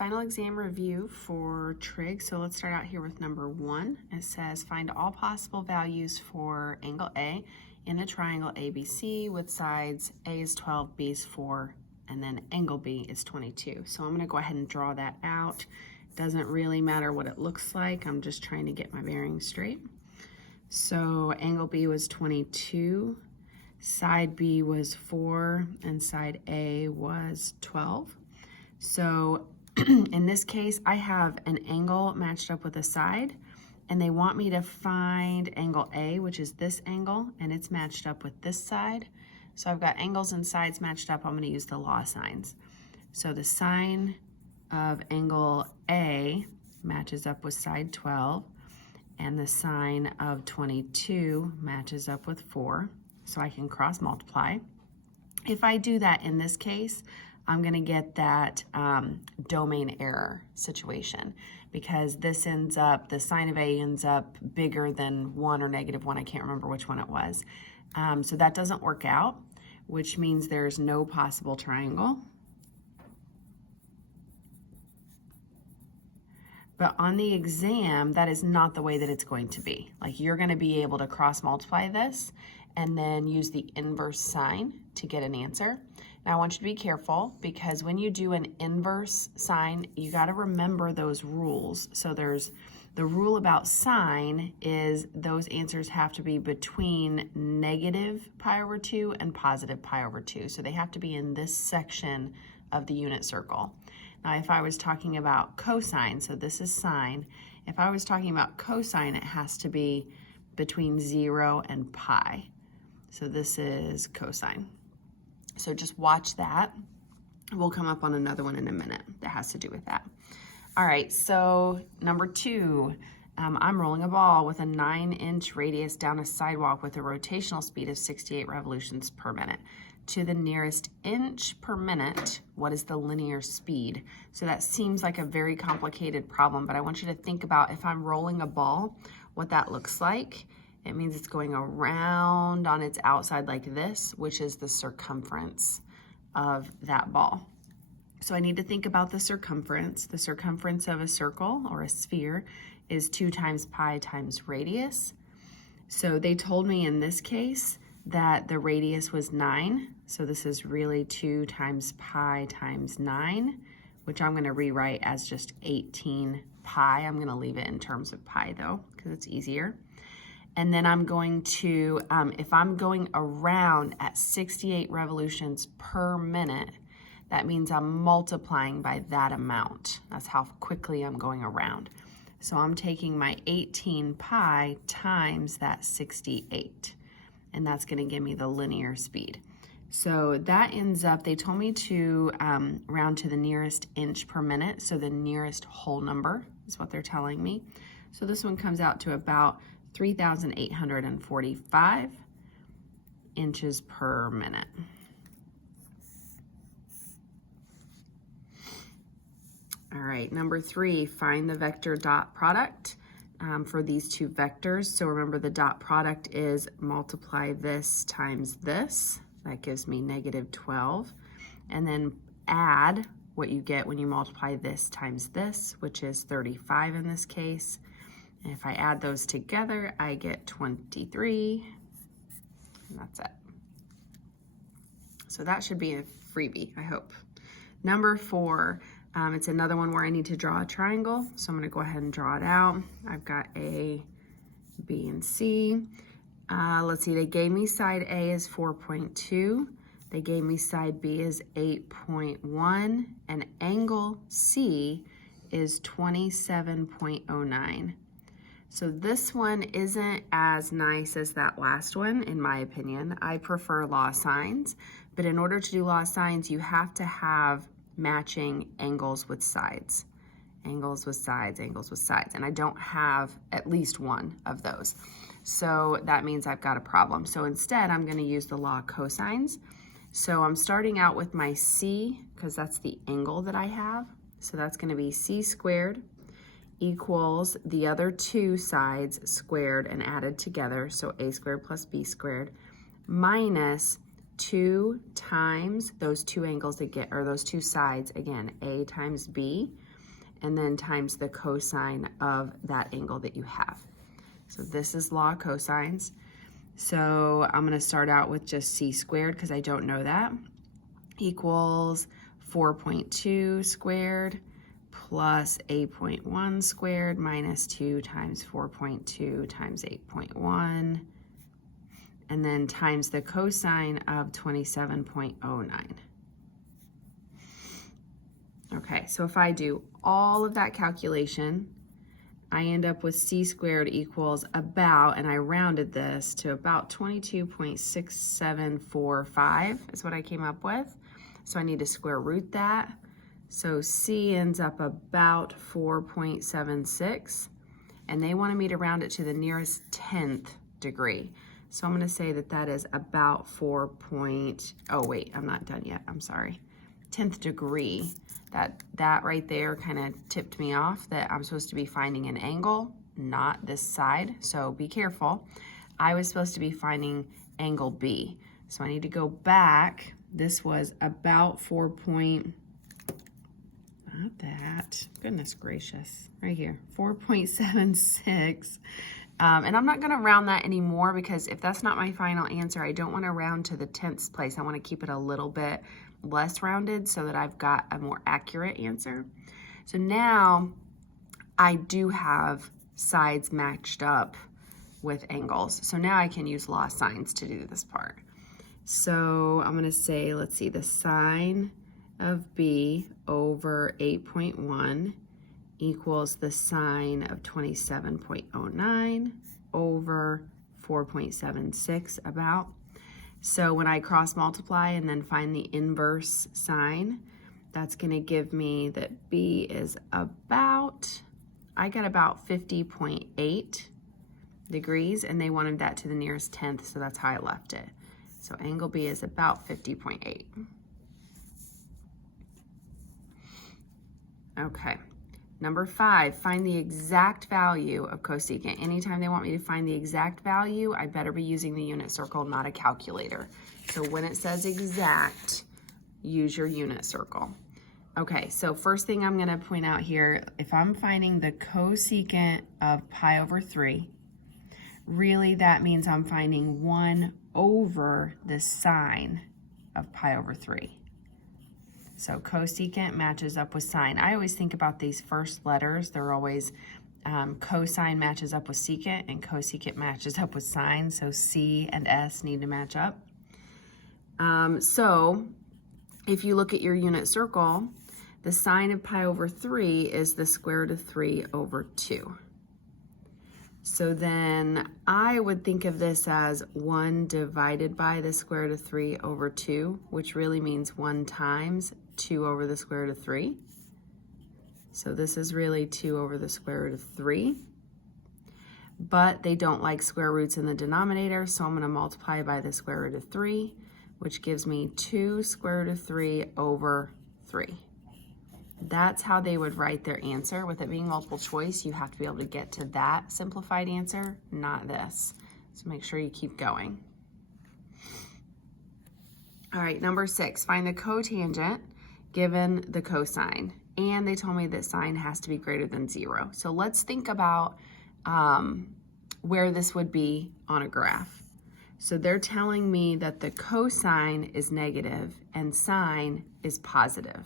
final exam review for Trig. So let's start out here with number 1. It says find all possible values for angle A in a triangle ABC with sides A is 12, B is 4, and then angle B is 22. So I'm going to go ahead and draw that out. Doesn't really matter what it looks like. I'm just trying to get my bearings straight. So angle B was 22, side B was 4, and side A was 12. So in this case, I have an angle matched up with a side, and they want me to find angle A, which is this angle, and it's matched up with this side. So I've got angles and sides matched up. I'm going to use the law of sines. So the sine of angle A matches up with side 12, and the sine of 22 matches up with 4. So I can cross multiply. If I do that in this case, I'm going to get that domain error situation, because this ends up, the sine of A ends up bigger than 1 or negative 1. I can't remember which one it was. So that doesn't work out, which means there's no possible triangle. But on the exam, that is not the way that it's going to be. Like, you're going to be able to cross multiply this and then use the inverse sign to get an answer. Now I want you to be careful, because when you do an inverse sign, you got to remember those rules. So there's the rule about sine is those answers have to be between negative pi over 2 and positive pi over 2. So they have to be in this section of the unit circle. Now if I was talking about cosine, so this is sine, if I was talking about cosine, it has to be between 0 and pi. So this is cosine. So just watch that. We'll come up on another one in a minute that has to do with that. All right, so number 2, I'm rolling a ball with a 9-inch radius down a sidewalk with a rotational speed of 68 revolutions per minute. To the nearest inch per minute, what is the linear speed? So that seems like a very complicated problem, but I want you to think about, if I'm rolling a ball, what that looks like. It means it's going around on its outside like this, which is the circumference of that ball. So I need to think about the circumference. The circumference of a circle or a sphere is 2 times pi times radius. So they told me in this case that the radius was 9. So this is really 2 times pi times 9, which I'm going to rewrite as just 18 pi. I'm going to leave it in terms of pi though, because it's easier. And then I'm going to, if I'm going around at 68 revolutions per minute, that means I'm multiplying by that amount. That's how quickly I'm going around. So I'm taking my 18 pi times that 68, and that's going to give me the linear speed. So that ends up, they told me to round to the nearest inch per minute, so the nearest whole number is what they're telling me. So this one comes out to about 3,845 inches per minute. All right, number 3, find the vector dot product for these two vectors. So remember, the dot product is multiply this times this. That gives me negative 12. And then add what you get when you multiply this times this, which is 35 in this case. And if I add those together, I get 23, and that's it. So that should be a freebie, I hope. Number 4, it's another one where I need to draw a triangle. So I'm going to go ahead and draw it out. I've got A, B, and C. Let's see, they gave me side A is 4.2. They gave me side B is 8.1, and angle C is 27.09. So this one isn't as nice as that last one, in my opinion. I prefer law of sines, but in order to do law of sines, you have to have matching angles with sides. Angles with sides, angles with sides. And I don't have at least one of those. So that means I've got a problem. So instead, I'm going to use the law of cosines. So I'm starting out with my C, because that's the angle that I have. So that's going to be C squared equals the other two sides squared and added together, so a squared plus b squared, minus 2 times those two angles that get, or those two sides, again, a times b, and then times the cosine of that angle that you have. So this is law of cosines. So I'm going to start out with just c squared because I don't know that, equals 4.2 squared plus 8.1 squared minus 2 times 4.2 times 8.1, and then times the cosine of 27.09. Okay, so if I do all of that calculation, I end up with c squared equals about, and I rounded this to about 22.6745 is what I came up with. So I need to square root that. So c ends up about 4.76, and they wanted me to round it to the nearest 10th degree. So I'm going to say that that is about oh wait, I'm not done yet, I'm sorry. 10th degree. That right there kind of tipped me off that I'm supposed to be finding an angle, not this side, so be careful. I was supposed to be finding angle B. So I need to go back. This was about not that, goodness gracious, right here, 4.76. And I'm not gonna round that anymore because if that's not my final answer, I don't wanna round to the 10th place. I wanna keep it a little bit less rounded so that I've got a more accurate answer. So now I do have sides matched up with angles. So now I can use law of sines to do this part. So I'm gonna say, let's see, the sine of B over 8.1 equals the sine of 27.09 over 4.76 about. So when I cross multiply and then find the inverse sine, that's going to give me that B is about, I got about 50.8 degrees, and they wanted that to the nearest 10th, so that's how I left it. So angle B is about 50.8. Okay. Number 5, find the exact value of cosecant. Anytime they want me to find the exact value, I better be using the unit circle, not a calculator. So when it says exact, use your unit circle. Okay, so first thing I'm gonna point out here, if I'm finding the cosecant of pi over 3, really that means I'm finding 1 over the sine of pi over 3. So cosecant matches up with sine. I always think about these first letters. They're always cosine matches up with secant and cosecant matches up with sine. So C and S need to match up. So if you look at your unit circle, the sine of pi over 3 is the square root of 3 over 2. So then I would think of this as 1 divided by the square root of 3 over 2, which really means 1 times 2 over the square root of 3. So this is really 2 over the square root of 3. But they don't like square roots in the denominator, so I'm going to multiply by the square root of 3, which gives me 2 square root of 3 over 3. That's how they would write their answer. With it being multiple choice, you have to be able to get to that simplified answer, not this. So make sure you keep going. All right, number 6, find the cotangent given the cosine. And they told me that sine has to be greater than 0. So let's think about where this would be on a graph. So they're telling me that the cosine is negative and sine is positive,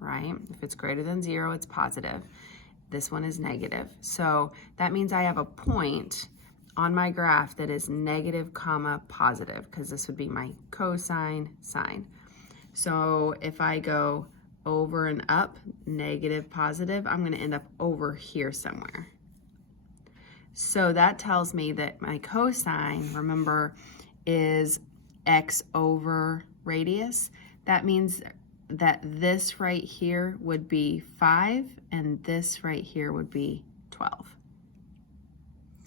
right? If it's greater than 0, it's positive. This one is negative. So that means I have a point on my graph that is negative comma positive, because this would be my cosine sine. So if I go over and up, negative, positive, I'm going to end up over here somewhere. So that tells me that my cosine, remember, is x over radius. That means that this right here would be 5 and this right here would be 12.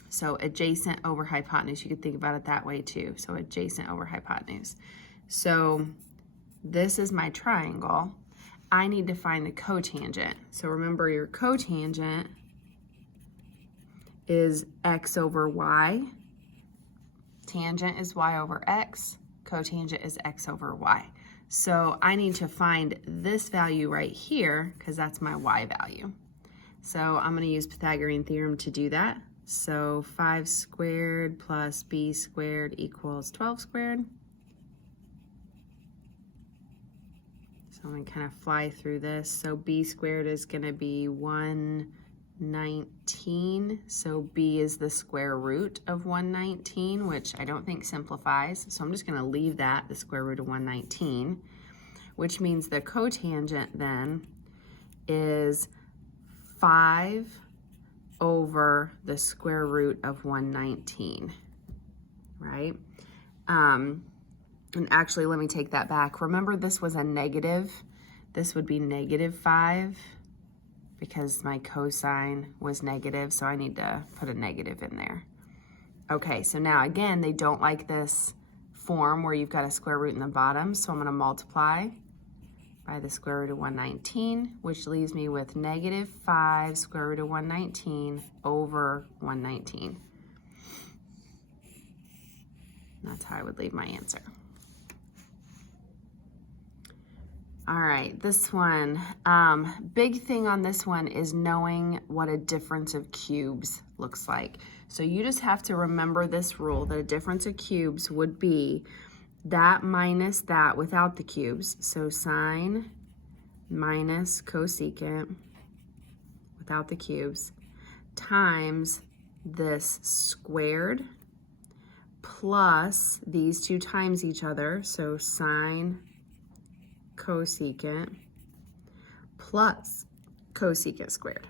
So adjacent over hypotenuse, you could think about it that way too. So adjacent over hypotenuse. So this is my triangle. I need to find the cotangent. So remember, your cotangent is x over y. Tangent is y over x. Cotangent is x over y. So I need to find this value right here because that's my y value. So I'm going to use Pythagorean theorem to do that. So 5 squared plus b squared equals 12 squared. So I'm going to kind of fly through this. So b squared is going to be 119. So b is the square root of 119, which I don't think simplifies. So I'm just going to leave that, the square root of 119, which means the cotangent then is 5 over the square root of 119, right? And actually, let me take that back. Remember, this was a negative. This would be -5 because my cosine was negative, so I need to put a negative in there. Okay, so now again, they don't like this form where you've got a square root in the bottom, so I'm going to multiply by the square root of 119, which leaves me with -5 square root of 119 over 119. That's how I would leave my answer. All right, this one, big thing on this one is knowing what a difference of cubes looks like. So you just have to remember this rule, that a difference of cubes would be that minus that without the cubes. So sine minus cosecant without the cubes times this squared plus these two times each other. So sine cosecant plus cosecant squared.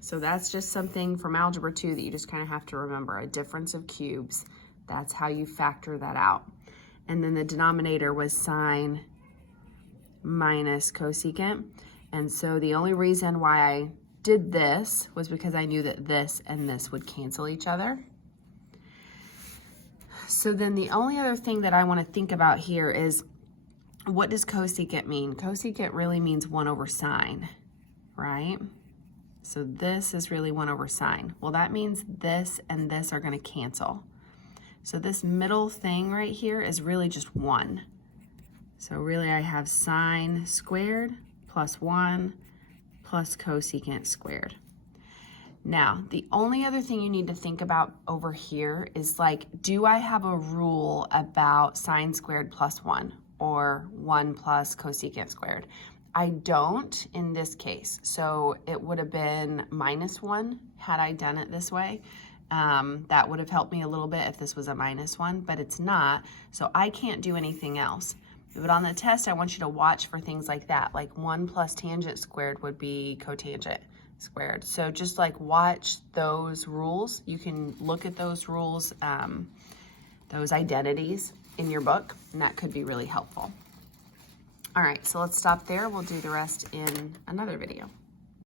So that's just something from Algebra 2 that you just kind of have to remember, a difference of cubes. That's how you factor that out. And then the denominator was sine minus cosecant. And so the only reason why I did this was because I knew that this and this would cancel each other. So then the only other thing that I want to think about here is, what does cosecant mean? Cosecant really means 1 over sine, right? So this is really 1 over sine. Well, that means this and this are going to cancel. So this middle thing right here is really just 1. So really I have sine squared plus 1 plus cosecant squared. Now, the only other thing you need to think about over here is, like, do I have a rule about sine squared plus 1 or 1 plus cosecant squared? I don't in this case. So it would have been -1 had I done it this way. That would have helped me a little bit if this was a -1, but it's not. So I can't do anything else. But on the test, I want you to watch for things like that. Like 1 plus tangent squared would be cotangent squared. So just like watch those rules. You can look at those rules, those identities in your book, and that could be really helpful. All right, so let's stop there. We'll do the rest in another video.